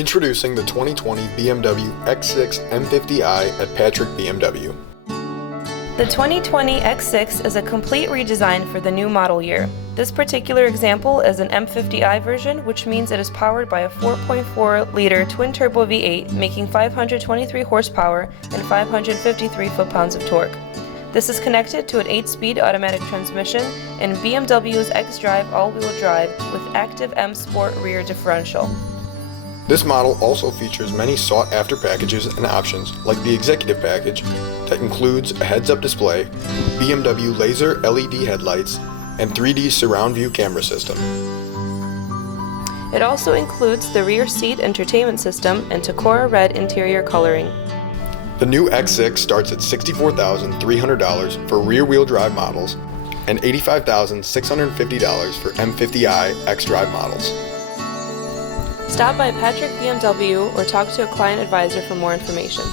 Introducing the 2020 BMW X6 M50i at Patrick BMW. The 2020 X6 is a complete redesign for the new model year. This particular example is an M50i version, which means it is powered by a 4.4-liter twin-turbo V8, making 523 horsepower and 553 foot-pounds of torque. This is connected to an 8-speed automatic transmission and BMW's xDrive all-wheel drive with active M Sport rear differential. This model also features many sought-after packages and options, like the Executive Package, that includes a heads-up display, BMW laser LED headlights, and 3D surround view camera system. It also includes the rear seat entertainment system and Tacora red interior coloring. The new X6 starts at $64,300 for rear-wheel drive models and $85,650 for M50i xDrive models. Stop by Patrick BMW or talk to a client advisor for more information.